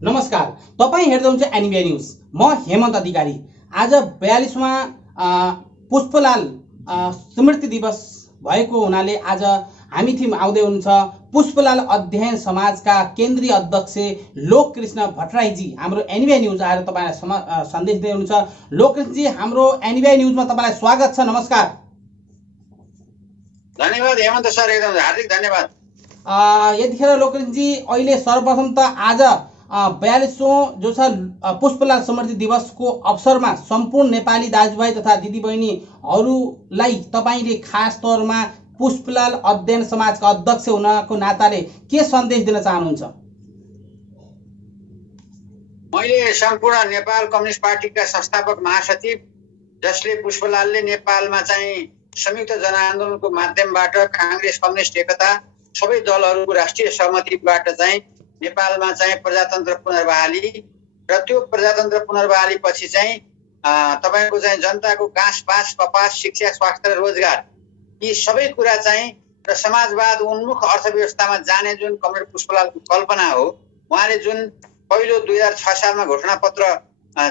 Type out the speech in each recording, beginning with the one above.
नमस्कार, तपाईँ हेर्दै हुनुहुन्छ एनिमिया न्युज। म हेमन्त अधिकारी। आज 42वां पुष्पलाल स्मृति दिवस भएको हुनाले आज हामी थिम आउँदै हुनुहुन्छ पुष्पलाल अध्ययन समाजका केन्द्रीय अध्यक्ष लोककृष्ण भट्टराईजी हाम्रो एनिमिया न्युज आएर तपाईँलाई सन्देश दिँदै हुनुहुन्छ। लोककृष्णजी, हाम्रो एनिमिया न्युजमा तपाईँलाई स्वागत छ। नमस्कार। धन्यवाद हेमन्त सर, एकदम हार्दिक धन्यवाद। यतिखेर लोककृष्णजी, अहिले सर्वप्रथम त आज 42औं जो छ पुष्पलाल स्मृति दिवसको अवसरमा सम्पूर्ण नेपाली दाजुभाइ तथा दिदीबहिनीहरूलाई तपाईँले खास तौरमा पुष्पलाल अध्ययन समाजका अध्यक्ष हुनको नाताले के सन्देश दिन चाहनुहुन्छ? मैले सम्पूर्ण नेपाल कम्युनिस्ट पार्टीका संस्थापक महासचिव, जसले पुष्पलालले नेपालमा चाहिँ संयुक्त जनआन्दोलनको माध्यमबाट काङ्ग्रेस कम्युनिस्ट एकता सबै दलहरूको राष्ट्रिय सहमतिबाट चाहिँ नेपालमा चाहिँ प्रजातन्त्र पुनर्बहाली र त्यो प्रजातन्त्र पुनर्बहाली पछि चाहिँ तपाईको चाहिँ जनताको घाँस बाँस कपास शिक्षा स्वास्थ्य र रोजगार यी सबै कुरा चाहिँ र समाजवाद उन्मुख अर्थव्यवस्थामा जाने जुन कमरेड पुष्पलालको कल्पना हो, उहाँले जुन पहिलो 2006 सालमा घोषणापत्र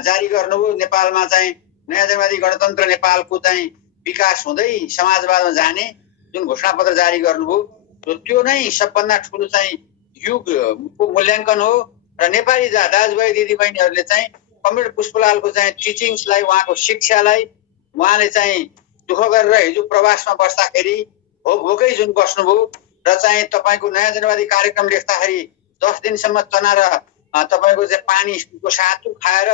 जारी गर्नुभयो, नेपालमा चाहिँ नयाँ जनवादी गणतन्त्र नेपालको चाहिँ विकास हुँदै समाजवादमा जाने जुन घोषणापत्र जारी गर्नुभयो, त्यो नै सबभन्दा ठुलो चाहिँ युगको मूल्याङ्कन हो। र नेपाली दाजुभाइ दिदीबहिनीहरूले चाहिँ कमरेड पुष्पलालको चाहिँ टिचिङ्सलाई, उहाँको शिक्षालाई उहाँले चाहिँ दुःख गरेर हिजो प्रवासमा बस्दाखेरि भोकै जुन बस्नुभयो र चाहिँ तपाईँको नयाँ जनवादी कार्यक्रम लेख्दाखेरि 10 दिनसम्म चना र तपाईँको चाहिँ पानीको सातु खाएर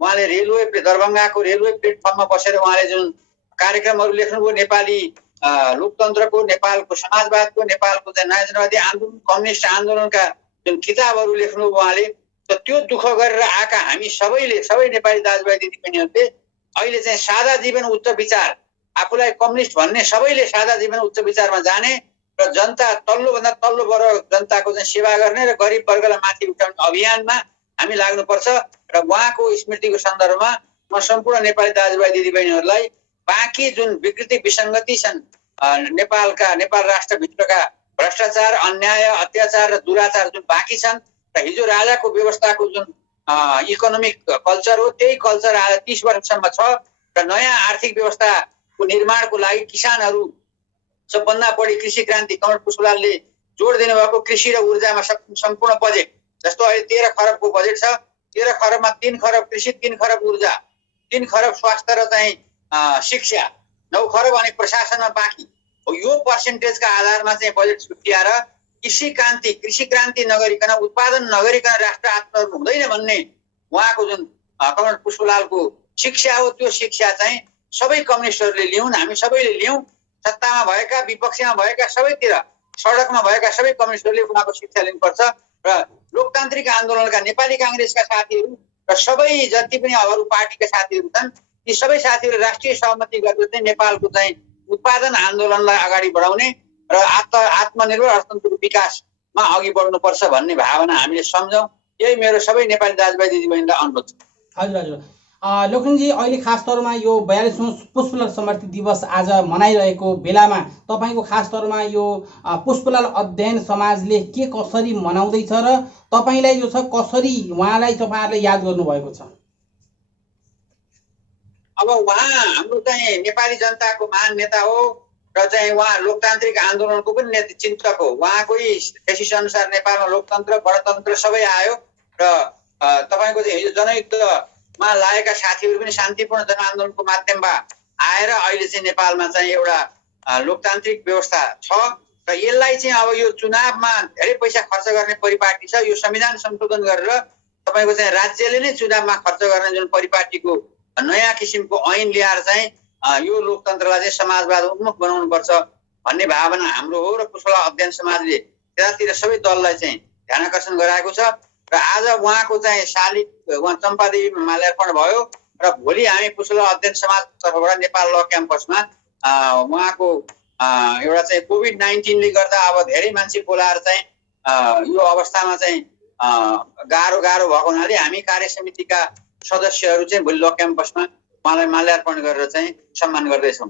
उहाँले रेलवे दरभङ्गाको रेलवे प्लेटफर्ममा बसेर उहाँले जुन कार्यक्रमहरू लेख्नुभयो, नेपाली लोकतन्त्रको, नेपालको समाजवादको, नेपालको चाहिँ नयाँ जनवादी आन्दोलन कम्युनिस्ट आन्दोलनका जुन किताबहरू लेख्नुभयो उहाँले, त्यो दुःख गरेर आएका हामी सबैले, सबै नेपाली दाजुभाइ दिदीबहिनीहरूले अहिले चाहिँ सादा जीवन उच्च विचार, आफूलाई कम्युनिस्ट भन्ने सबैले सादा जीवन उच्च विचारमा जाने र जनता तल्लोभन्दा तल्लो वर्ग जनताको चाहिँ सेवा गर्ने र गरिब वर्गलाई माथि उठाउने अभियानमा हामी लाग्नुपर्छ। र उहाँको स्मृतिको सन्दर्भमा म सम्पूर्ण नेपाली दाजुभाइ दिदीबहिनीहरूलाई बाँकी जुन विकृति विसङ्गति छन् नेपाल राष्ट्रभित्रका भ्रष्टाचार, अन्याय, अत्याचार र दुराचार जुन बाँकी छन् र हिजो राजाको व्यवस्थाको जुन इकोनोमिक कल्चर हो, त्यही कल्चर आज 30 वर्षसम्म छ र नयाँ आर्थिक व्यवस्थाको निर्माणको लागि किसानहरू सबभन्दा बढी कृषि क्रान्ति कमरेड पुष्पलालले जोड दिनुभएको कृषि र ऊर्जामा सम्पूर्ण बजेट, जस्तो अहिले 13 खरबको बजेट छ, 13 खरबमा 3 खरब कृषि, 3 खरब ऊर्जा, 3 खरब स्वास्थ्य र चाहिँ शिक्षा, 9 खरब अनि प्रशासनमा बाँकी हो। यो पर्सेन्टेजका आधारमा चाहिँ बजेट छुट्याएर कृषि क्रान्ति नगरिकन, उत्पादन नगरिकन राष्ट्र आत्मनिर्भर हुँदैन भन्ने उहाँको जुन कमरेड पुष्पलालको शिक्षा हो, त्यो शिक्षा चाहिँ सबै कम्युनिस्टहरूले लिउन्, हामी सबैले लिउँ। सत्तामा भएका, विपक्षमा भएका, सबैतिर सडकमा भएका सबै कम्युनिस्टहरूले उहाँको शिक्षा लिनुपर्छ र लोकतान्त्रिक आन्दोलनका नेपाली काङ्ग्रेसका साथीहरू र सबै जति पनि अरू पार्टीका साथीहरू छन्, यी सबै साथीहरूले राष्ट्रिय सहमति गरेर चाहिँ नेपालको चाहिँ उत्पादन आन्दोलनलाई अगाडि बढाउने र आत्मनिर्भर अर्थतन्त्रको विकासमा अघि बढ्नुपर्छ भन्ने भावना हामीले सम्झौँ। यही मेरो सबै नेपाली दाजुभाइ दिदीबहिनीलाई अनुरोध छ। हजुर लोककृष्णजी, अहिले खास तौरमा यो 42औं पुष्पलाल स्मृति दिवस आज मनाइरहेको बेलामा तपाईँको खास तौरमा यो पुष्पलाल अध्ययन समाजले के कसरी मनाउँदैछ र तपाईँलाई जो छ कसरी उहाँलाई तपाईँहरूले याद गर्नुभएको छ? अब उहाँ हाम्रो चाहिँ नेपाली जनताको महान नेता हो र चाहिँ उहाँ लोकतान्त्रिक आन्दोलनको पनि चिन्तक हो। उहाँकै थेसिस अनुसार नेपालमा लोकतन्त्र गणतन्त्र सबै आयो र तपाईँको चाहिँ हिजो जनयुद्धमा लागेका साथीहरू पनि शान्तिपूर्ण जनआन्दोलनको माध्यममा आएर अहिले चाहिँ नेपालमा चाहिँ एउटा लोकतान्त्रिक व्यवस्था छ र यसलाई चाहिँ अब यो चुनावमा धेरै पैसा खर्च गर्ने परिपाटी छ। यो संविधान संशोधन गरेर तपाईँको चाहिँ राज्यले नै चुनावमा खर्च गर्ने जुन परिपाटीको नयाँ किसिमको ऐन ल्याएर चाहिँ यो लोकतन्त्रलाई चाहिँ समाजवाद उन्मुख बनाउनुपर्छ भन्ने भावना हाम्रो हो र पुष्पलाल अध्ययन समाजले त्यतातिर सबै दललाई चाहिँ ध्यान आकर्षण गराएको छ। र आज उहाँको चाहिँ शालिग उहाँ चम्पादेवी माल्यार्पण भयो र भोलि हामी पुष्पलाल अध्ययन समाज तर्फबाट नेपाल ल क्याम्पसमा उहाँको एउटा चाहिँ कोभिड-19ले गर्दा अब धेरै मान्छे बोलाएर चाहिँ यो अवस्थामा चाहिँ गाह्रो भएको हुनाले हामी कार्य समितिका सदस्यहरू चाहिँ भोलि ल क्याम्पसमा उहाँलाई माल्यार्पण गरेर चाहिँ सम्मान गर्दैछौँ।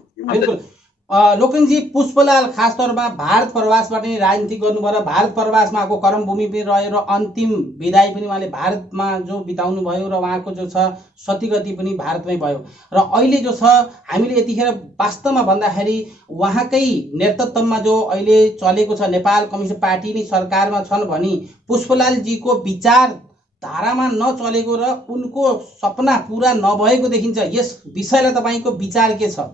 लोकेनजी, पुष्पलाल खास तौरमा भारत प्रवासबाट नै राजनीति गर्नुभयो र भारत प्रवासमा आएको कर्मभूमि पनि रह्यो र अन्तिम विदाई पनि उहाँले भारतमा जो बिताउनु भयो र उहाँको जो छ सतीगति पनि भारतमै भयो र अहिले जो छ हामीले यतिखेर वास्तवमा भन्दाखेरि उहाँकै नेतृत्वमा जो अहिले चलेको छ नेपाल कम्युनिस्ट पार्टी नै सरकारमा छन् भनी पुष्पलालजीको विचार धारामा नचलेको र उनको सपना पुरा नभएको देखिन्छ। यस विषयलाई तपाईँको विचार के छ?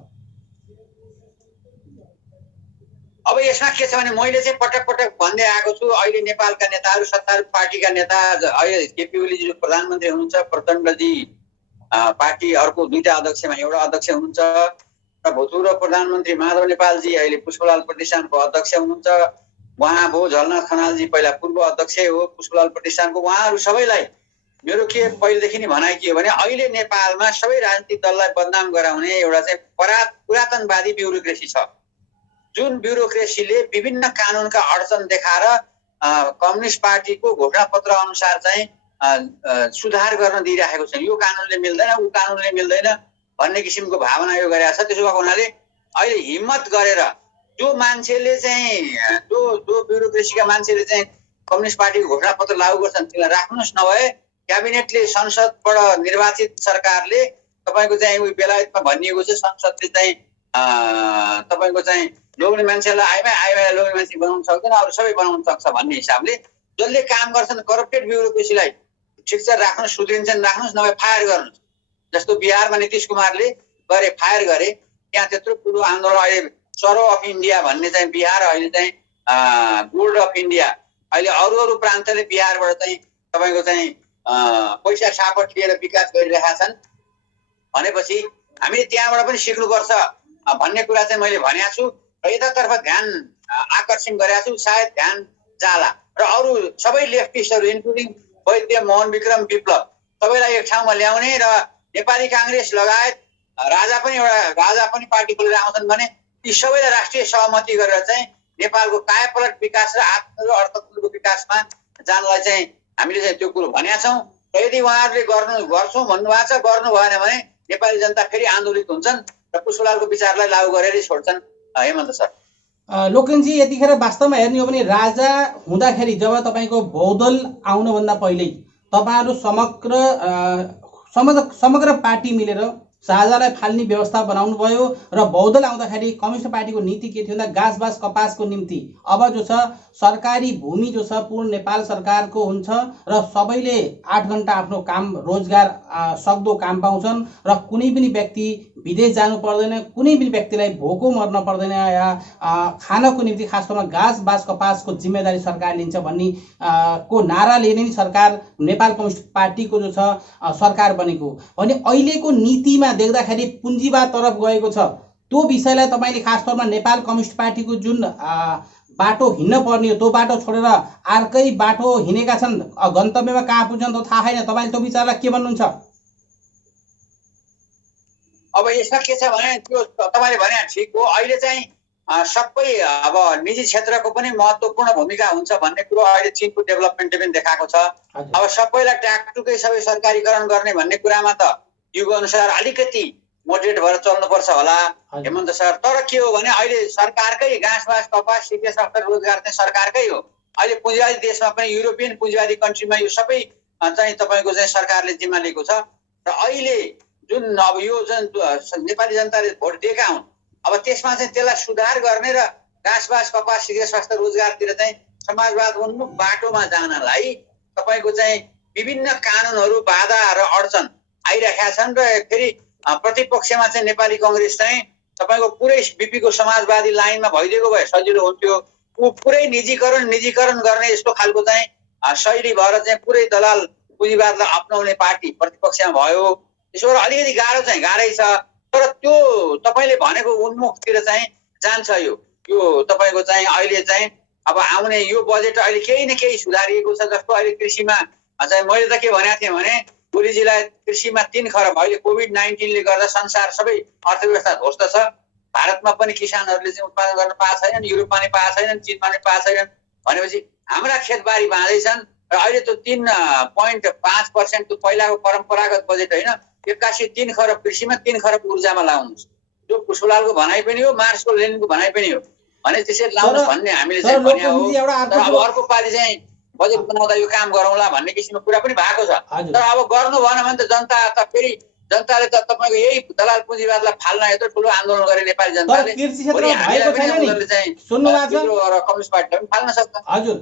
अब यसमा के छ भने मैले चाहिँ पटक पटक भन्दै आएको छु, अहिले नेपालका नेताहरू, सत्तारूढ पार्टीका नेता, अहिले केपी ओलीजी जो प्रधानमन्त्री हुनुहुन्छ, प्रचण्डजी पार्टी अर्को दुईटा अध्यक्षमा एउटा अध्यक्ष हुनुहुन्छ र भूतपूर्व प्रधानमन्त्री माधव नेपालजी अहिले पुष्पलाल प्रतिष्ठानको अध्यक्ष हुनुहुन्छ। उहाँ भयो झलनाथ खनालजी पहिला पूर्व अध्यक्ष हो पुष्पलाल प्रतिष्ठानको। उहाँहरू सबैलाई मेरो के पहिलेदेखि नै भनाइ के हो भने अहिले नेपालमा सबै राजनीतिक दललाई बदनाम गराउने एउटा चाहिँ पुरातनवादी ब्युरोक्रेसी छ, जुन ब्युरोक्रेसीले विभिन्न कानुनका अडचन देखाएर कम्युनिस्ट पार्टीको घोषणापत्र अनुसार चाहिँ सुधार गर्न दिइराखेको छ। यो कानुनले मिल्दैन, ऊ कानुनले मिल्दैन भन्ने किसिमको भावना यो गरेको छ। त्यसो भएको हुनाले अहिले हिम्मत गरेर जो मान्छेले चाहिँ जो ब्युरोक्रेसीका मान्छेले चाहिँ कम्युनिस्ट पार्टीको घोषणापत्र लागू गर्छन् त्यसलाई राख्नुहोस्, नभए क्याबिनेटले संसदबाट निर्वाचित सरकारले तपाईँको चाहिँ उयो बेलायतमा भनिएको छ संसदले चाहिँ तपाईँको चाहिँ लोग्ने मान्छेलाई आइमा लोग्ने मान्छे बनाउन सक्दैन, अरू सबै बनाउन सक्छ भन्ने हिसाबले जसले काम गर्छन् करप्टेड ब्युरोक्रेसीलाई ठिक छ राख्नुहोस्, सुध्रिन्छन् राख्नुहोस्, नभए फायर गर्नुहोस्। जस्तो बिहारमा नीतिश कुमारले गरे, फायर गरे, त्यहाँ त्यत्रो ठुलो आन्दोलन। अहिले स्वरो अफ इन्डिया भन्ने चाहिँ बिहार अहिले चाहिँ गोल्ड अफ इन्डिया, अहिले अरू अरू प्रान्तले बिहारबाट चाहिँ तपाईँको चाहिँ पैसा सापट लिएर विकास गरिरहेका छन् भनेपछि हामीले त्यहाँबाट पनि सिक्नुपर्छ भन्ने कुरा चाहिँ मैले भनेको छु र यतातर्फ ध्यान आकर्षण गरेका छु। सायद ध्यान जाला र अरू सबै लेफ्टिस्टहरू इन्क्लुडिङ वैद्य, मोहन विक्रम, विप्लव सबैलाई एक ठाउँमा ल्याउने र नेपाली काङ्ग्रेस लगायत राजा पनि पार्टी खोलेर आउँछन् भने यी सबैलाई राष्ट्रिय सहमति गरेर चाहिँ नेपालको कायापलट विकास र अर्थतन्त्रको विकासमा जानलाई चाहिँ हामीले चाहिँ त्यो कुरो भनेका छौँ र यदि उहाँहरूले गर्छौँ भन्नुभएको छ, गर्नु भएन भने नेपाली जनता फेरि आन्दोलित हुन्छन् र पुष्पलालको विचारलाई लागू गरेरै छोड्छन्। हेमन्त सर, लोकेनजी, यतिखेर वास्तवमा हेर्ने हो भने राजा हुँदाखेरि जब तपाईँको बहुदल आउनुभन्दा पहिल्यै तपाईँहरू समग्र पार्टी मिलेर राजालाई फाल्ने व्यवस्था बनाउनु भयो र बहुदल आउँदाखेरि कम्युनिस्ट पार्टीको नीति के थियो भन्दा गाँसबास कपासको निम्ति अब जो छ सरकारी भूमि जो छ पूर्ण नेपाल सरकारको हुन्छ र सबैले 8 घण्टा आफ्नो काम रोजगार सक्दो काम पाउँछन् र कुनै पनि व्यक्ति विदेश जानु पर्दैन, कुनै पनि व्यक्तिलाई भोको मर्न पर्दैन या खानको निम्ति खास तौरमा गाँसबास कपासको जिम्मेदारी सरकार लिन्छ भन्ने को नाराले नै सरकार नेपाल कम्युनिस्ट पार्टीको जो छ सरकार बनेको भने अहिलेको नीतिमा देख्दाखेरि पुँजीवाद तरफ गएको छ। त्यो विषयलाई तपाईँले खास तौरमा नेपाल कम्युनिस्ट पार्टीको जुन बाटो हिँड्न पर्ने हो त्यो बाटो छोडेर अर्कै बाटो हिँडेका छन्, गन्तव्यमा कहाँ पुग्छन् त्यो थाहा छैन, तपाईँले त्यो विचारलाई के भन्नुहुन्छ? अब यसमा के छ भने त्यो तपाईँले भने ठिक हो, अहिले चाहिँ सबै अब निजी क्षेत्रको पनि महत्त्वपूर्ण भूमिका हुन्छ भन्ने कुरो अहिले चीनको डेभलपमेन्टले पनि देखाएको छ। अब सबैलाई ट्याकटुकै सबै सरकारीकरण गर्ने भन्ने कुरामा त युग अनुसार अलिकति मोडरेट भएर चल्नुपर्छ होला हेमन्त सर। तर के हो भने अहिले सरकारकै गाँसबास कपास शिक्षा स्वास्थ्य रोजगार चाहिँ सरकारकै हो। अहिले पुँजीवादी देशमा पनि युरोपियन पुँजीवादी कन्ट्रीमा यो सबै चाहिँ तपाईँको चाहिँ सरकारले जिम्मा लिएको छ र अहिले जुन अब यो जुन नेपाली जनताले भोट दिएका हुन् अब त्यसमा चाहिँ त्यसलाई सुधार गर्ने र गाँसबास कपास शिक्षा स्वास्थ्य रोजगारतिर चाहिँ समाजवाद उन्मुख बाटोमा जानलाई तपाईँको चाहिँ विभिन्न कानुनहरू बाधा र अडचन आइरहेका छन् र फेरि प्रतिपक्षमा चाहिँ नेपाली कङ्ग्रेस चाहिँ तपाईँको पुरै बिपीको समाजवादी लाइनमा भइदिएको भए सजिलो हुन्थ्यो। ऊ पुरै निजीकरण गर्ने यस्तो खालको चाहिँ शैली भएर चाहिँ पुरै दलाल पुँजीवादलाई अप्नाउने पार्टी प्रतिपक्षमा भयो। त्यसो भएर अलिकति गाह्रै छ। तर त्यो तपाईँले भनेको उन्मुखतिर चाहिँ जान्छ। यो तपाईँको चाहिँ अहिले चाहिँ अब आउने यो बजेट अहिले केही न केही सुधारिएको छ। जस्तो अहिले कृषिमा चाहिँ मैले त के भनेको थिएँ भने ओलीजीलाई कृषिमा 3 खरब अहिले कोभिड-19ले गर्दा संसार सबै अर्थव्यवस्था ध्वस्त छ। भारतमा पनि किसानहरूले चाहिँ उत्पादन गर्न पाएको छैनन्, युरोपमा पनि पाएको छैनन्, चीनमा पनि पाएको छैनन् भनेपछि हाम्रा खेतबारी बाँझैछन् र अहिले त्यो 3.5% त्यो पहिलाको परम्परागत बजेट होइन 81 3 खरब कृषिमा 3 खरब ऊर्जामा लाउनुहोस्। त्यो पुष्पलालको भनाइ पनि हो, मार्क्सको लेनिनको भनाइ पनि हो। भने त्यसरी लाउनुहोस् भन्ने हामीले तर चाहिँ भन्या हो। लोकप्रतिनिधि एउटा तर अब अर्को अर्को पालि चाहिँ बजेट बनाउँदा यो काम गरौँला भन्ने किसिमको कुरा पनि भएको छ। हजुर। तर अब गर्नु भएन भने त जनता त फेरि जनताले त तपाईँको यही दलाल पुँजीवादलाई फाल्न यत्रो ठुलो आन्दोलन गरे नेपाली तर जनताले। कृषि क्षेत्रमा भएको छैन नि, सुन्नु भएको छ? कम्युनिस्ट पार्टीले पनि फाल्न सक्छ। हजुर,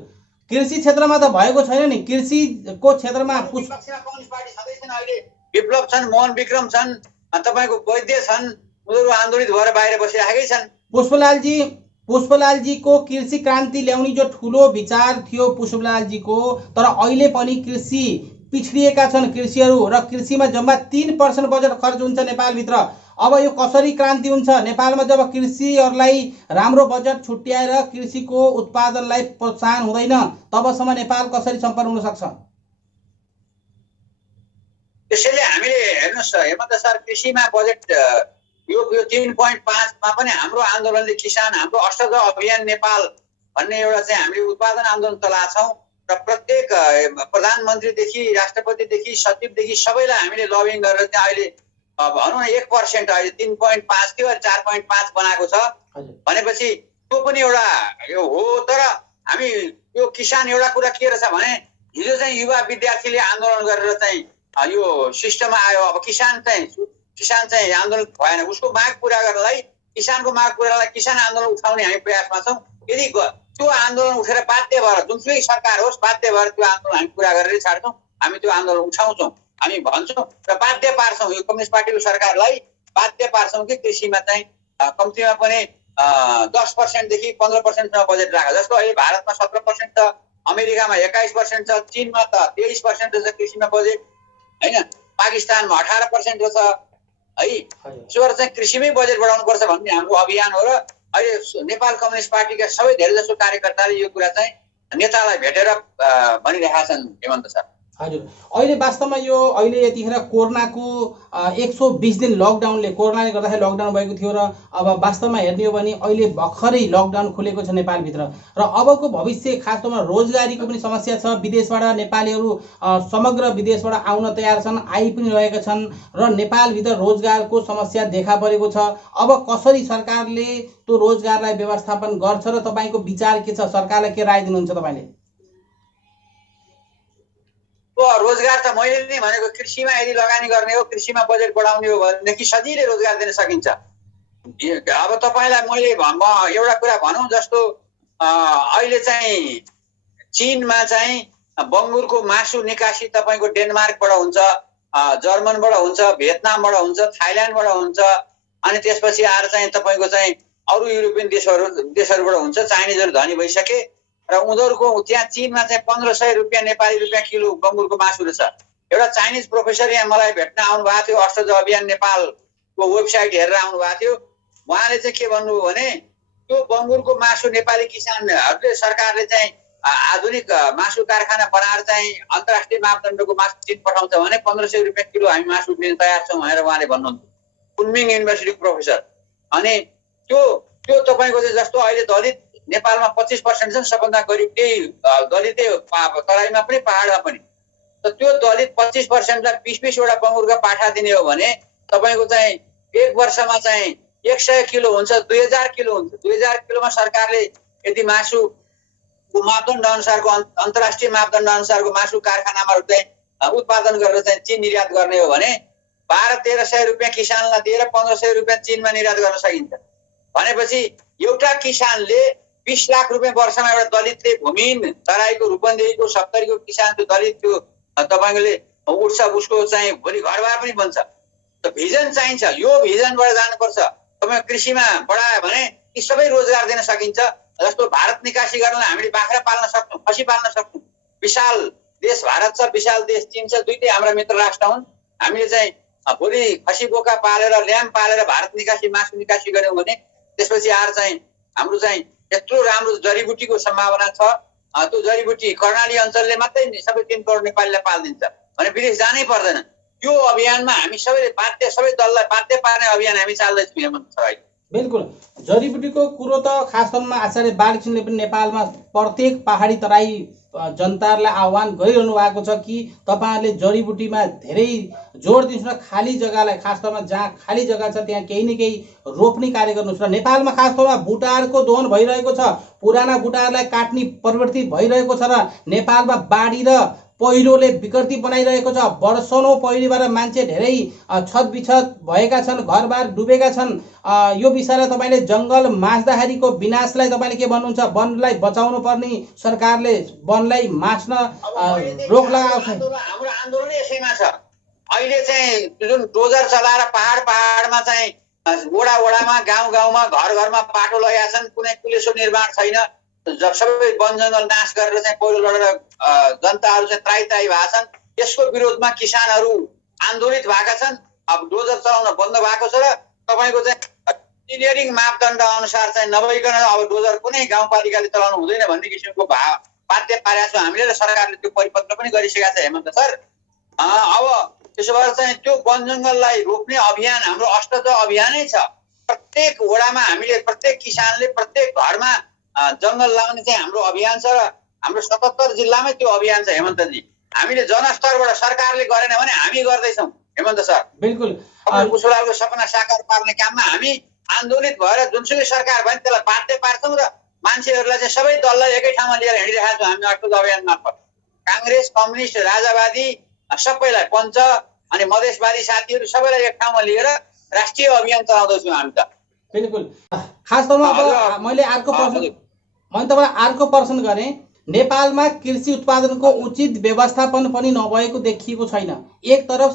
कृषि क्षेत्रमा त भएको छैन नि। कृषिको क्षेत्रमा विपक्षमा कम्युनिस्ट पार्टी छँदै छैन अहिले। विप्लव छन्, मोहन विक्रम छन्, तपाईँको वैद्य छन्, उनीहरू आन्दोलित भएर बाहिर बसिराखेकै छन्। पुष्पलालजीको कृषि क्रान्ति ल्याउने जो ठुलो विचार थियो पुष्पलालजीको, तर अहिले पनि कृषि पिछडिएका छन् कृषिहरू र कृषिमा जम्मा 3% बजेट खर्च हुन्छ नेपालभित्र। अब यो कसरी क्रान्ति हुन्छ? नेपालमा जब कृषिहरूलाई राम्रो बजेट छुट्याएर कृषिको उत्पादनलाई प्रोत्साहन हुँदैन तबसम्म नेपाल कसरी सम्पन्न हुन सक्छ? त्यसैले हामीले हेर्नुहोस् हेमन्त सर, कृषिमा बजेट यो 3.5 मा पनि हाम्रो आन्दोलनले किसान, हाम्रो अष्टज अभियान नेपाल भन्ने एउटा चाहिँ हामीले उत्पादन आन्दोलन चलाएको छौँ र प्रत्येक प्रधानमन्त्रीदेखि राष्ट्रपतिदेखि सचिवदेखि सबैलाई हामीले लबिङ गरेर चाहिँ अहिले भनौँ न 1% अहिले 3.5 थियो, 4.5 बनाएको छ। भनेपछि त्यो पनि एउटा यो हो। तर हामी यो किसान एउटा कुरा के रहेछ भने हिजो चाहिँ युवा विद्यार्थीले आन्दोलन गरेर चाहिँ यो सिस्टममा आयो। अब किसान चाहिँ आन्दोलन भएन, उसको माग पुरा गर्नलाई, किसानको माग पुरा गर्नलाई किसान आन्दोलन उठाउने हामी प्रयासमा छौँ। यदि त्यो आन्दोलन उठेर बाध्य भएर जुनसुकै सरकार होस् बाध्य भएर त्यो आन्दोलन हामी पुरा गरेरै छाड्छौँ। हामी त्यो आन्दोलन उठाउँछौँ, हामी भन्छौँ र बाध्य पार्छौँ। यो कम्युनिस्ट पार्टीको सरकारलाई बाध्य पार्छौँ कि कृषिमा चाहिँ कम्तीमा पनि 10% देखि 15% बजेट राख। जस्तो अहिले भारतमा 17% छ, अमेरिकामा 21% छ, चीनमा त 23% छ कृषिमा बजेट, होइन? पाकिस्तानमा 18% छ है। त्यसो चाहिँ कृषिमै बजेट बढाउनुपर्छ भन्ने हाम्रो अभियान हो। र अहिले नेपाल कम्युनिस्ट पार्टीका सबै धेरै जसो कार्यकर्ताले यो कुरा चाहिँ नेतालाई भेटेर भनिरहेका छन् हेमन्त सर। हजुर, अहिले वास्तवमा यो अहिले यतिखेर कोरोनाको 120 दिन लकडाउनले कोरोनाले गर्दाखेरि लकडाउन भएको थियो र अब वास्तवमा हेर्ने हो भने अहिले भर्खरै लकडाउन खुलेको छ नेपालभित्र र अबको भविष्य खास तौरमा रोजगारीको पनि समस्या छ। विदेशबाट नेपालीहरू समग्र विदेशबाट आउन तयार छन्, आइ पनि रहेका छन् र नेपालभित्र रोजगारको समस्या देखा परेको छ। अब कसरी सरकारले त्यो रोजगारलाई व्यवस्थापन गर्छ र तपाईँको विचार के छ? सरकारलाई के राय दिनुहुन्छ तपाईँले? रोजगार त मैले नै भनेको, कृषिमा यदि लगानी गर्ने हो, कृषिमा बजेट बढाउने हो भनेदेखि सजिलै रोजगार दिन सकिन्छ। अब तपाईँलाई मैले एउटा कुरा भनौँ, जस्तो अहिले चाहिँ चीनमा चाहिँ बङ्गुरको मासु निकासी तपाईँको डेनमार्कबाट हुन्छ, जर्मनबाट हुन्छ, भियतनामबाट हुन्छ, थाइल्यान्डबाट हुन्छ, अनि त्यसपछि आएर चाहिँ तपाईँको चाहिँ अरू युरोपियन देशहरूबाट हुन्छ। चाइनिजहरू धनी भइसके र उनीहरूको त्यहाँ चीनमा चाहिँ 1500 रुपियाँ नेपाली रुपियाँ किलो बङ्गुरको मासु रहेछ। एउटा चाइनिज प्रोफेसर यहाँ मलाई भेट्न आउनु भएको थियो, अष्टज अभियान नेपालको वेबसाइट हेरेर आउनु भएको थियो। उहाँले चाहिँ के भन्नुभयो भने त्यो बङ्गुरको मासु नेपाली किसानहरूले सरकारले चाहिँ आधुनिक मासु कारखाना बनाएर चाहिँ अन्तर्राष्ट्रिय मापदण्डको मासु चीन पठाउँछ भने 1500 रुपियाँ किलो हामी मासु दिन तयार छौँ भनेर उहाँले भन्नुहुन्थ्यो, कुनमिङ युनिभर्सिटीको प्रोफेसर। अनि त्यो तपाईँको चाहिँ जस्तो अहिले दलित नेपालमा 25% छन्, सबभन्दा गरिब त्यही दलितै तराईमा पनि पहाडमा पनि। त त्यो दलित 25%लाई 20-20वटा बङ्गुरका पाठा दिने हो भने तपाईँको चाहिँ एक वर्षमा चाहिँ 100 किलो हुन्छ, 2000 किलो हुन्छ। 2000 किलोमा सरकारले यदि मासुको मापदण्ड अनुसारको अन्तर्राष्ट्रिय मापदण्ड अनुसारको मासु कारखानामा चाहिँ उत्पादन गरेर चाहिँ चीन निर्यात गर्ने हो भने 1200-1300 रुपियाँ किसानलाई दिएर 1500 रुपियाँ चीनमा निर्यात गर्न सकिन्छ। भनेपछि एउटा किसानले 20 लाख रुपियाँ वर्षमा एउटा दलितले भूमिहीन तराईको रूपन्देहीको 70को किसान त्यो दलित त्यो तपाईँले उठ्छ, उसको चाहिँ भोलि घरबार पनि बन्छ। त भिजन चाहिन्छ, यो भिजनबाट जानुपर्छ। तपाईँ कृषिमा बढायो भने यी सबै रोजगार दिन सकिन्छ। जस्तो भारत निकासी गर्नलाई हामीले बाख्रा पाल्न सक्छौँ, खसी पाल्न सक्छौँ। विशाल देश भारत छ, विशाल देश चीन छ, दुईटै हाम्रा मित्र राष्ट्र हुन्। हामीले चाहिँ भोलि खसी बोका पालेर ल्याम्प पालेर भारत निकासी मासु निकासी गऱ्यौँ भने त्यसपछि आएर चाहिँ हाम्रो चाहिँ यत्रो राम्रो जडीबुटीको सम्भावना छ। त्यो जडीबुटी कर्णाली अञ्चलले मात्रै सबै 3 करोड नेपालीलाई पालिदिन्छ भने विदेश जानै पर्दैन। यो अभियानमा हामी सबै दललाई बाध्य पार्ने अभियान हामी चाल्दैछौँ हेमन्त सर। बिल्कुल जडीबुटीको कुरो त खास तौरमा आचार्य बालकृष्णले पनि नेपालमा प्रत्येक पहाडी तराई जनताहरूलाई आह्वान गरिरहनु भएको छ कि तपाईँहरूले जडीबुटीमा धेरै जोड दिनुहोस् र खाली जग्गालाई खास तौरमा जहाँ खाली जग्गा छ त्यहाँ केही न केही रोप्ने कार्य गर्नुहोस् र नेपालमा खास तौरमा बुटाहरूको दोहन भइरहेको छ, पुराना बुटाहरूलाई काट्ने प्रवृत्ति भइरहेको छ र नेपालमा बाढी र पहिरोले विकृति बनाइरहेको छ। वर्षौं पहिरोबाट मान्छे धेरै छतबिछत भएका छन्, घरबार डुबेका छन्। यो विषयलाई तपाईँले जङ्गल मास्दाखेरिको विनाशलाई तपाईँले के भन्नुहुन्छ? वनलाई बचाउनु पर्ने, सरकारले वनलाई मास्न रोक लगाउँछ। हाम्रो आन्दोलन यसैमा छ। अहिले चाहिँ जुन डोजर चलाएर पहाडमा चाहिँ वडामा गाउँमा घरमा पाटो लगाएका छन्, कुनै पुलिसको निर्माण छैन, सबै वन जङ्गल नाश गरेर चाहिँ पहिरो लडेर जनताहरू चाहिँ त्राई भएका छन्। यसको विरोधमा किसानहरू आन्दोलित भएका छन्। अब डोजर चलाउन बन्द भएको छ र तपाईँको चाहिँ इन्जिनियरिङ मापदण्ड अनुसार चाहिँ नभइकन अब डोजर कुनै गाउँपालिकाले चलाउनु हुँदैन भन्ने किसिमको बाध्य पारेका छौँ हामीले र सरकारले त्यो परिपत्र पनि गरिसकेका छ हेमन्त सर। अब त्यसो भएर चाहिँ त्यो वन जङ्गललाई रोप्ने अभियान हाम्रो अष्टज अभियानै छ। प्रत्येक वडामा हामीले प्रत्येक किसानले प्रत्येक घरमा जङ्गल लाउने चाहिँ हाम्रो अभियान छ र हाम्रो 77 जिल्लामै त्यो अभियान छ हेमन्तजी। हामीले जनस्तरबाट सरकारले गरेन भने हामी गर्दैछौँ हेमन्त सर। बिल्कुल पुष्पलालको सपना साकार पार्ने काममा हामी आन्दोलित भएर जुनसुकै सरकार भयो त्यसलाई बाध्य पार्छौँ र मान्छेहरूलाई चाहिँ सबै दललाई एकै ठाउँमा लिएर हिँडिरहेका छौँ हामी अष्टज अभियान मार्फत। काङ्ग्रेस, कम्युनिस्ट, राजावादी सबैलाई, पञ्च अनि मधेसवादी साथीहरू सबैलाई एक ठाउँमा लिएर राष्ट्रिय अभियान चलाउँदैछौँ हामी त। बिल्कुल खास तौरमा अब मैले तपाईँलाई अर्को प्रश्न गरेँ। नेपालमा कृषि उत्पादनको उचित व्यवस्थापन पनि नभएको देखिएको छैन। एक तरफ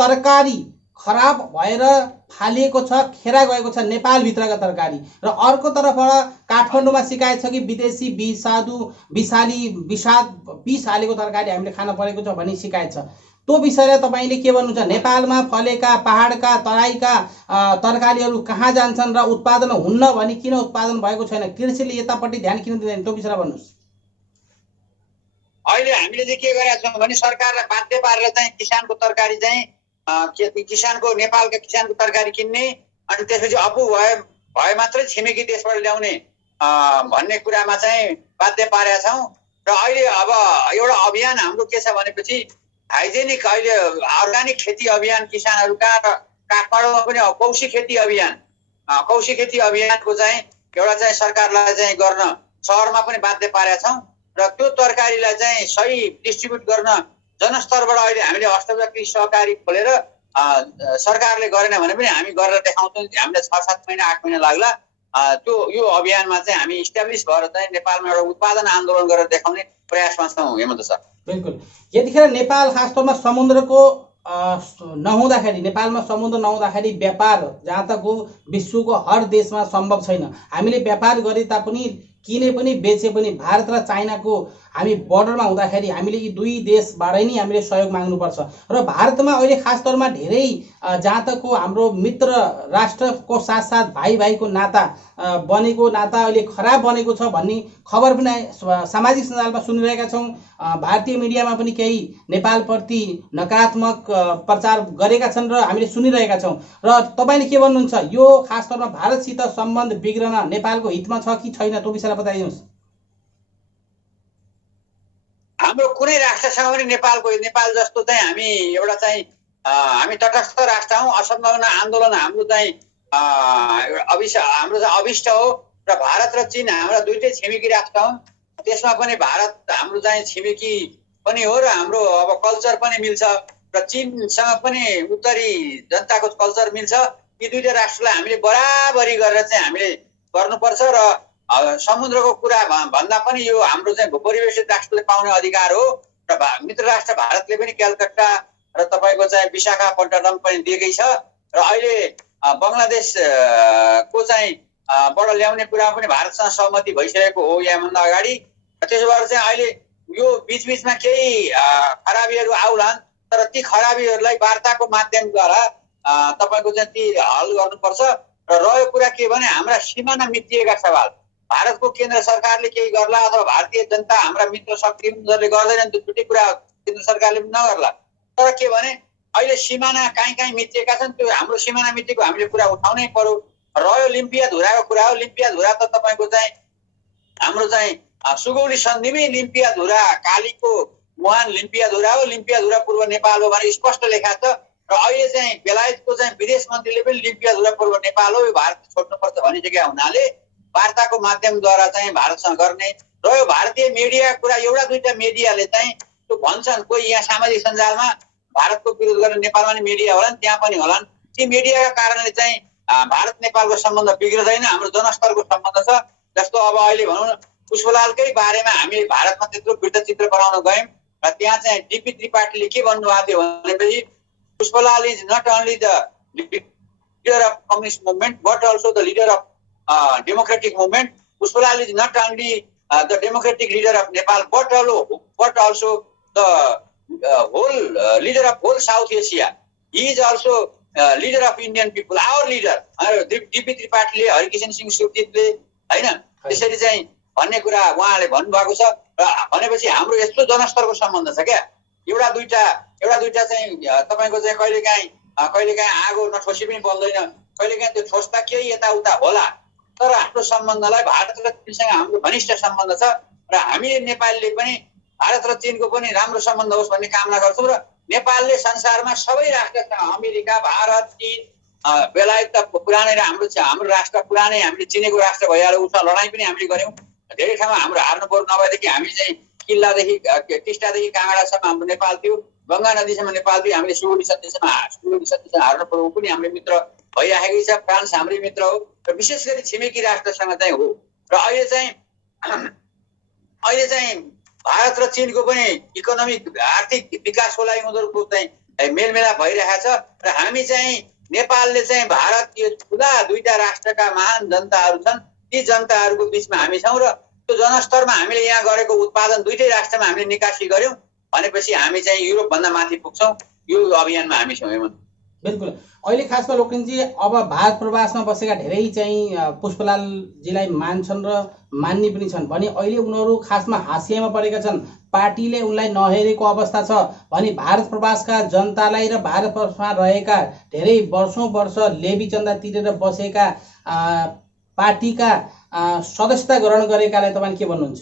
तरकारी खराब भएर फालिएको छ, खेरा गएको छ नेपालभित्रका तरकारी, र अर्को तर्फबाट काठमाडौँमा शिकायत छ कि विदेशी विष हालेको तरकारी हामीले खान परेको छ भन्ने शिकायत छ। त्यो विषयलाई तपाईँले के भन्नुहुन्छ? नेपालमा फलेका पहाडका तराईका तरकारीहरू कहाँ जान्छन् र उत्पादन हुन्न भने किन उत्पादन भएको छैन? कृषिले यतापट्टि ध्यान किन दिँदैन? त्यो विषयलाई भन्नुहोस्। अहिले हामीले चाहिँ के गरेका छौँ भने सरकारलाई बाध्य पारेर चाहिँ किसानको तरकारी चाहिँ नेपालका किसानको तरकारी किन्ने अनि त्यसपछि अफू भए मात्रै छिमेकी देशबाट ल्याउने भन्ने कुरामा चाहिँ बाध्य पारेका छौँ। र अहिले अब एउटा अभियान हाम्रो के छ भनेपछि हाइजेनिक अहिले अर्गानिक खेती अभियान किसानहरूका काठमाडौँमा पनि कौशी खेती अभियानको चाहिँ एउटा चाहिँ सरकारलाई चाहिँ गर्न सहरमा पनि बाध्य पारेका छौँ र त्यो तरकारीलाई चाहिँ सही डिस्ट्रिब्युट गर्न जनस्तरबाट अहिले हामीले अष्टज कृषि सहकारी खोलेर सरकारले गरेन भने पनि हामी गरेर देखाउँछौँ। हामीले 6-7 महिना 8 महिना लाग्ला यो अभियानमा चाहिँ हामी इस्टाब्लिस भएर चाहिँ नेपालमा एउटा उत्पादन आन्दोलन गरेर देखाउने प्रयासमा छौँ हेमन्त सर। बिल्कुल यतिखेर नेपाल खास तौरमा समुद्रको नहुँदाखेरि, नेपालमा समुद्र नहुँदाखेरि व्यापार जहाँ तक हो विश्वको हर देशमा सम्भव छैन। हामीले व्यापार गरे तापनि किने पनि बेचे पनि भारत र चाइनाको हामी बर्डरमा हुँदाखेरि हामीले यी दुई देशबाटै नै हामीले सहयोग माग्नुपर्छ। र भारतमा अहिले खास तौरमा धेरै जहाँ तक हो हाम्रो मित्र राष्ट्रको साथसाथ भाइको नाता बनेको नाता अहिले खराब बनेको छ भन्ने खबर पनि सामाजिक सञ्जालमा सुनिरहेका छौँ। भारतीय मिडियामा पनि केही नेपालप्रति नकारात्मक प्रचार गरेका छन् र हामीले सुनिरहेका छौँ। र तपाईँले के भन्नुहुन्छ? यो खास तौरमा भारतसित सम्बन्ध बिग्रन नेपालको हितमा छ कि छैन? त्यो विषयलाई बताइदिनुहोस्। हाम्रो कुनै राष्ट्रसँग पनि नेपाल जस्तो चाहिँ हामी एउटा चाहिँ हामी तटस्थ राष्ट्र हौँ। असंलग्न आन्दोलन हाम्रो चाहिँ हाम्रो चाहिँ अभिष्ट हो र भारत र चीन हाम्रा दुईटै छिमेकी राष्ट्र हौँ। त्यसमा पनि भारत हाम्रो चाहिँ छिमेकी पनि हो र हाम्रो अब कल्चर पनि मिल्छ र चीनसँग पनि उत्तरी जनताको कल्चर मिल्छ। यी दुईटै राष्ट्रलाई हामीले बराबरी गरेर चाहिँ हामीले गर्नुपर्छ र समुद्रको कुरा भन्दा पनि यो हाम्रो चाहिँ भूपरिवेशित राष्ट्रले पाउने अधिकार हो र मित्र राष्ट्र भारतले पनि कलकत्ता र तपाईँको चाहिँ विशाखापट्टनम पनि दिएकै छ र अहिले बङ्गलादेशको चाहिँ बाट ल्याउने कुरा पनि भारतसँग सहमति भइसकेको हो यहाँभन्दा अगाडि। त्यसो भएर चाहिँ अहिले यो बिचबिचमा केही खराबीहरू आउलान् तर ती खराबीहरूलाई वार्ताको माध्यमद्वारा तपाईँको चाहिँ ती हल गर्नुपर्छ। र रह्यो कुरा के भने हाम्रा सीमाना मिटिएका सवाल भारतको केन्द्र सरकारले केही गर्ला अथवा भारतीय जनता हाम्रा मित्र शक्तिले गर्दैनन्, त्यो छुट्टै कुरा केन्द्र सरकारले पनि नगर्ला। तर के भने अहिले सिमाना कहीँ मिचिएका छन्, त्यो हाम्रो सिमाना मिचेको हामीले कुरा उठाउनै पर्यो। रह्यो लिम्पिया धुराको कुरा हो। लिम्पिया धुरा त तपाईँको चाहिँ हाम्रो चाहिँ सुगौली सन्धिमै लिम्पिया धुरा कालीको मुहान लिम्पिया धुरा हो। लिम्पिया धुरा पूर्व नेपाल हो भनेर स्पष्ट लेखा छ। र अहिले चाहिँ बेलायतको चाहिँ विदेश मन्त्रीले पनि लिम्पिया धुरा पूर्व नेपाल हो, यो भारत छोड्नुपर्छ भनिसकेका हुनाले वार्ताको माध्यमद्वारा चाहिँ भारतसँग गर्ने र यो भारतीय मिडिया कुरा एउटा दुईटा मिडियाले चाहिँ त्यो भन्छन्। कोही यहाँ सामाजिक सञ्जालमा भारतको विरोध गर्ने नेपालमा नि मिडिया होलान्, त्यहाँ पनि होलान्। ती मिडियाका कारणले चाहिँ भारत नेपालको सम्बन्ध बिग्रदैन, हाम्रो जनस्तरको सम्बन्ध छ। जस्तो अब अहिले भनौँ न पुष्पलालकै बारेमा हामीले भारतमा त्यत्रो वृत्तचित्र बनाउन गयौँ र त्यहाँ चाहिँ डीपी त्रिपाठीले के भन्नुभएको थियो भनेपछि Pushpalal is not only the leader of communist movement but also the leader of democratic movement. Pushpalal is not only the democratic leader of Nepal but also the whole leader of whole South Asia. He is also leader of Indian people, our leader. DP त्रिपाठीले, हरिकिशन सिंह सुरजीतले हैन त्यसरी चाहिँ भन्ने कुरा उहाँले भन्नुभएको छ। र भनेपछि हाम्रो यस्तो जनस्तरको सम्बन्ध छ क्या। एउटा दुईटा चाहिँ तपाईँको चाहिँ कहिलेकाहीँ आगो नठोसी पनि बल्दैन, कहिलेकाहीँ त्यो ठोस्दा केही यताउता होला। तर हाम्रो सम्बन्धलाई भारत र चीनसँग हाम्रो घनिष्ठ सम्बन्ध छ र हामी नेपालले पनि भारत र चीनको पनि राम्रो सम्बन्ध होस् भन्ने कामना गर्छौँ। र नेपालले संसारमा सबै राष्ट्रसँग अमेरिका, भारत, चीन, बेलायत त पुरानै र हाम्रो राष्ट्र पुरानै हामीले चिनेको राष्ट्र भइहाल्यो। उसमा लडाइँ पनि हामीले गऱ्यौँ। धेरै ठाउँमा हाम्रो हार्नु पर्नु नभएदेखि हामी चाहिँ किल्लादेखि टिस्टादेखि काँगडासम्म हाम्रो नेपाल थियो, गङ्गा नदीसम्म नेपाल थियो। हामीले सुगौली सन्धिसम्म हार्नु पर्नु पनि हाम्रो मित्र भइराखेकै छ। फ्रान्स हाम्रै मित्र हो र विशेष गरी छिमेकी राष्ट्रसँग चाहिँ हो। र अहिले चाहिँ भारत र चीनको पनि इकोनोमिक आर्थिक विकासको लागि उनीहरूको चाहिँ मेलमिलाप भइरहेको छ। र हामी चाहिँ नेपालले चाहिँ भारत यो ठुला दुईटा राष्ट्रका महान जनताहरू छन्, ती जनताहरूको बिचमा हामी छौँ। र त्यो जनस्तरमा हामीले यहाँ गरेको उत्पादन दुईटै राष्ट्रमा हामीले निकासी गर्यौँ भनेपछि हामी चाहिँ युरोपभन्दा माथि पुग्छौँ। यो अभियानमा हामी छौँ। हेमन्त बिल्कुल। अहिले खासमा लोकनजी अब भारत प्रवासमा बसेका धेरै चाहिँ पुष्पलालजीलाई मान्छन् र मान्ने पनि छन् भने अहिले उनीहरू खासमा हासियामा परेका छन्। पार्टीले उनलाई नहेरेको अवस्था छ भने भारत प्रवासका जनतालाई र भारत प्रवासमा रहेका धेरै वर्ष लेबी चन्दा तिरेर बसेका पार्टीका सदस्यता ग्रहण गरेकालाई तपाईले के भन्नुहुन्छ?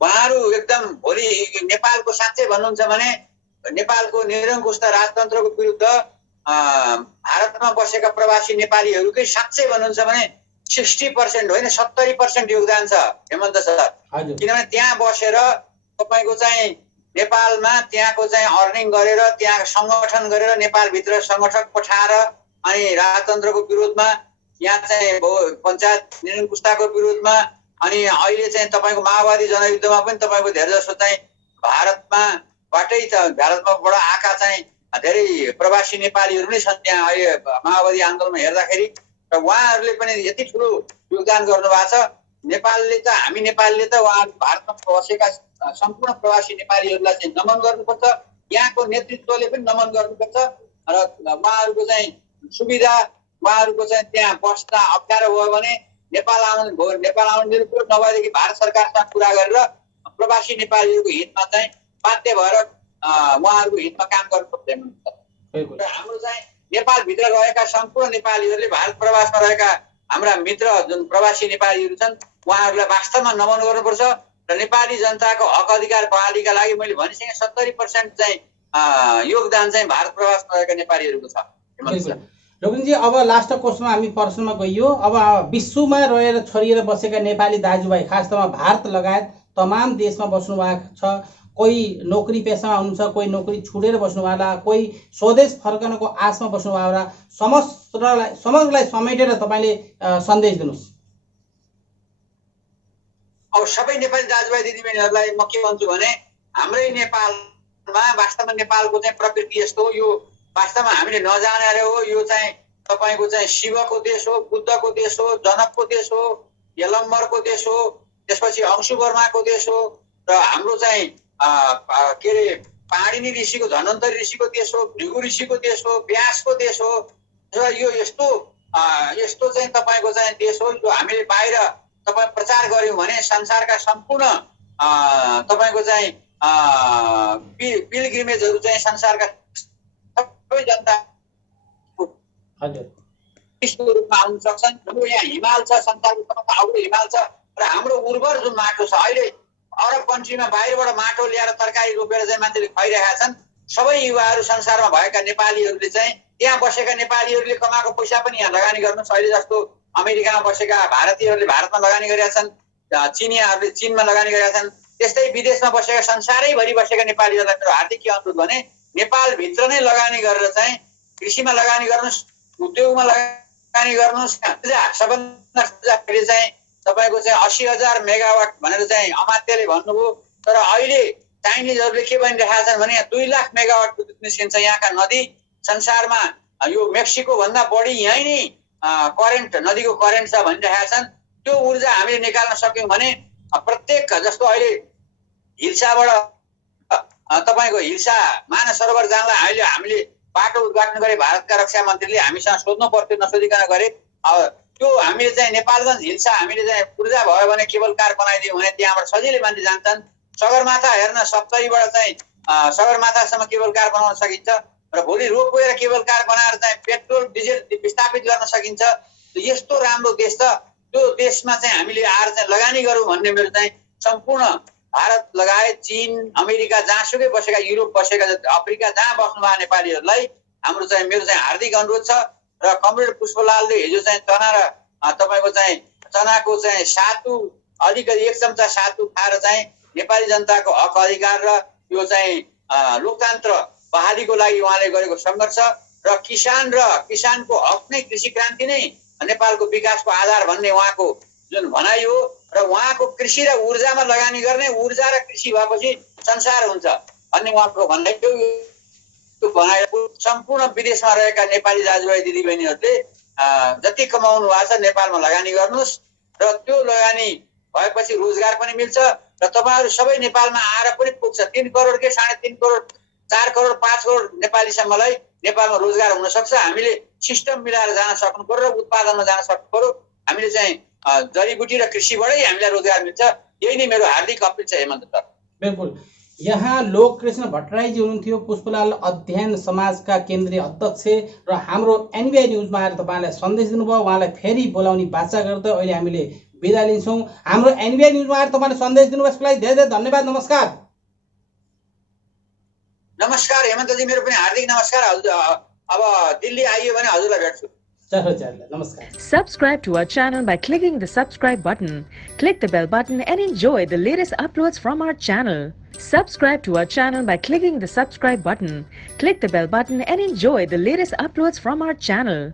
उहाँहरू एकदम भोलि नेपालको साँच्चै भन्नुहुन्छ भने नेपालको निरङ्कुश राजतन्त्रको विरुद्ध भारतमा बसेका प्रवासी नेपालीहरूकै साँच्चै भन्नुहुन्छ भने 60% होइन 70% योगदान छ हेमन्त सर। किनभने त्यहाँ बसेर तपाईँको चाहिँ नेपालमा त्यहाँको चाहिँ अर्निङ गरेर त्यहाँ सङ्गठन गरेर नेपालभित्र सङ्गठक पठाएर अनि राजतन्त्रको विरोधमा यहाँ चाहिँ पञ्चायत निरङ्कुशताको विरोधमा अनि अहिले चाहिँ तपाईँको माओवादी जनयुद्धमा पनि तपाईँको धेरै जसो चाहिँ भारतमाबाट आएका चाहिँ धेरै प्रवासी नेपालीहरू नै छन् त्यहाँ अहिले माओवादी आन्दोलनमा हेर्दाखेरि। र उहाँहरूले पनि यति ठुलो योगदान गर्नुभएको छ। हामी नेपालले त उहाँ भारतमा बसेका सम्पूर्ण प्रवासी नेपालीहरूलाई चाहिँ नमन गर्नुपर्छ, यहाँको नेतृत्वले पनि नमन गर्नुपर्छ। र उहाँहरूको चाहिँ सुविधा, उहाँहरूको चाहिँ त्यहाँ बस्न अप्ठ्यारो भयो भने नेपाल आउनु नभएदेखि भारत सरकारसँग कुरा गरेर प्रवासी नेपालीहरूको हितमा चाहिँ बाध्य भएर उहाँहरूको हितमा काम गर्नुपर्छ। र हाम्रो चाहिँ नेपालभित्र रहेका सम्पूर्ण नेपालीहरूले भारत प्रवासमा रहेका हाम्रा मित्र जुन प्रवासी नेपालीहरू छन् उहाँहरूलाई वास्तवमा नमन गर्नुपर्छ। र नेपाली जनताको हक अधिकार बहालीका लागि मैले भनिसकेँ 70% चाहिँ योगदान चाहिँ भारत प्रवासमा रहेका नेपालीहरूको छ। रोकिनजी, अब लास्ट क्वेसनमा हामी प्रश्नमा गइयो। अब विश्वमा रहेर छरिएर बसेका नेपाली दाजुभाइ खासमा भारत लगायत तमाम देशमा बस्नु भएको छ। कोही नोकरी पेसामा हुनुहुन्छ, कोही नोकरी छुटेर बस्नुभएला, कोही स्वदेश फर्कनको आशमा बस्नुभएला, समग्रलाई समेटेर तपाईँले सन्देश दिनुहोस्। अब सबै नेपाली दाजुभाइ दिदीबहिनीहरूलाई म के भन्छु भने हाम्रै नेपालमा वास्तवमा नेपालको चाहिँ प्रकृति यस्तो हो। यो वास्तवमा हामीले नजानेर हो। यो चाहिँ तपाईँको चाहिँ शिवको देश हो, बुद्धको देश हो, जनकको देश हो, यलम्बरको देश हो, त्यसपछि अंशुवर्माको देश हो र हाम्रो चाहिँ के अरे पाणिनि ऋषिको धन्वन्तरी ऋषिको देश हो, भृगु ऋषिको देश हो, व्यासको देश हो। र यो यस्तो चाहिँ तपाईँको चाहिँ देश हो जो हामीले बाहिर तपाईँ प्रचार गर्यौँ भने संसारका सम्पूर्ण तपाईँको चाहिँ पिलग्रिमेजहरू चाहिँ संसारका सबै जनता हजुर को रूपमा आउन सक्छन्। हाम्रो यहाँ हिमाल छ, संसारको सबभन्दा अग्लो हिमाल छ र हाम्रो उर्वर जुन माटो छ, अहिले अरब कन्ट्रीमा बाहिरबाट माटो ल्याएर तरकारी रोपेर चाहिँ मान्छेले खुवाइरहेका छन्। सबै युवाहरू संसारमा भएका नेपालीहरूले चाहिँ त्यहाँ बसेका नेपालीहरूले कमाएको पैसा पनि यहाँ लगानी गर्नुहोस्। अहिले जस्तो अमेरिकामा बसेका भारतीयहरूले भारतमा लगानी गरेका छन्, चिनियाहरूले चिनमा लगानी गरेका छन्, त्यस्तै विदेशमा बसेका संसारैभरि बसेका नेपालीहरूलाई मेरो हार्दिक के अनुरोध भने नेपालभित्र नै लगानी गरेर चाहिँ कृषिमा लगानी गर्नुहोस्, उद्योगमा लगानी गर्नुहोस्। सबभन्दा चाहिँ तपाईँको चाहिँ 80,000 मेगावाट भनेर चाहिँ अमात्यले भन्नुभयो, तर अहिले चाइनिजहरूले के भनिरहेका छन् भने 2 लाख मेगावाट विद्युत निस्किन्छ। यहाँका नदी संसारमा यो मेक्सिको भन्दा बढी यहीँ नै करेन्ट, नदीको करेन्ट छ भनिरहेका छन्। त्यो ऊर्जा हामीले निकाल्न सक्यौँ भने प्रत्येक जस्तो अहिले हिल्साबाट तपाईँको हिल्सा मानस सरोवर जानलाई अहिले हामीले बाटो उद्घाटन गरे, भारतका रक्षा मन्त्रीले हामीसँग सोध्नु पर्थ्यो, नसोधिकन गरे। त्यो हामीले चाहिँ नेपालगञ्ज हिल्सा हामीले चाहिँ ऊर्जा भयो भने केबल कार बनाइदियौँ भने त्यहाँबाट सजिलै मान्छे जान्छन्। सगरमाथा हेर्न, सप्तरीबाट चाहिँ सगरमाथासम्म केबल कार बनाउन सकिन्छ र भोलि रोपवे र केबल कार बनाएर चाहिँ पेट्रोल डिजेल विस्थापित गर्न सकिन्छ। यस्तो राम्रो देश छ, त्यो देशमा चाहिँ हामीले आएर चाहिँ लगानी गरौँ भन्ने मेरो चाहिँ सम्पूर्ण भारत लगायत चीन, अमेरिका, जहाँसुकै बसेका, युरोप बसेका, अफ्रिका जहाँ बस्नुभएको नेपालीहरूलाई हाम्रो चाहिँ मेरो चाहिँ हार्दिक अनुरोध छ। र कमरेड पुष्पलालले हिजो चाहिँ चना र तपाईँको चाहिँ चनाको चाहिँ सातु अलिकति 1 चम्चा सातु खाएर चाहिँ नेपाली जनताको हक अधिकार र यो चाहिँ लोकतन्त्र बहालीको लागि उहाँले गरेको सङ्घर्ष र किसानको हक नै कृषि क्रान्ति नै नेपालको विकासको आधार भन्ने उहाँको जुन भनाइ हो र उहाँको कृषि र ऊर्जामा लगानी गर्ने, ऊर्जा र कृषि भएपछि संसार हुन्छ भन्ने उहाँको भनाइ हो। त्यो भनाइ सम्पूर्ण विदेशमा रहेका नेपाली दाजुभाइ दिदीबहिनीहरूले जति कमाउनु भएको छ नेपालमा लगानी गर्नुहोस् र त्यो लगानी भएपछि रोजगार पनि मिल्छ र तपाईँहरू सबै नेपालमा आएर पनि पुग्छ। 3 करोड के 3.5 करोड 4 करोड 5 करोड नेपालीसम्मलाई नेपालमा रोजगार हुन सक्छ। हामीले सिस्टम मिलाएर जान सक्नु पर्यो र उत्पादनमा जान सक्नु पर्यो। हामीले चाहिँ जडीबुटी र कृषिबाटै हामीलाई रोजगार मिल्छ। यही नै मेरो हार्दिक अपिल छ हेमन्त सर। बिल्कुल। यहाँ लोककृष्ण भट्टराईजी हुनुहुन्थ्यो, पुष्पलाल अध्ययन समाजका केन्द्रीय अध्यक्ष र हाम्रो एनबिआई न्युजमा आएर तपाईँलाई सन्देश दिनुभयो। उहाँलाई फेरि बोलाउने बाचा गर्दै अहिले हामीले बिदा लिन्छौँ। हाम्रो एनबिआई न्युजमा आएर तपाईँले सन्देश दिनुभयो, यसको लागि धेरै धेरै धन्यवाद। नमस्कार। नमस्कार हेमन्तजी, मेरो पनि हार्दिक नमस्कार। अब दिल्ली आइयो भने हजुरलाई भेट्छु। नमस्कार। Subscribe to our channel by clicking the subscribe button. Click the bell button and enjoy the latest uploads from our channel. Subscribe to our channel by clicking the subscribe button. Click the bell button and enjoy the latest uploads from our channel.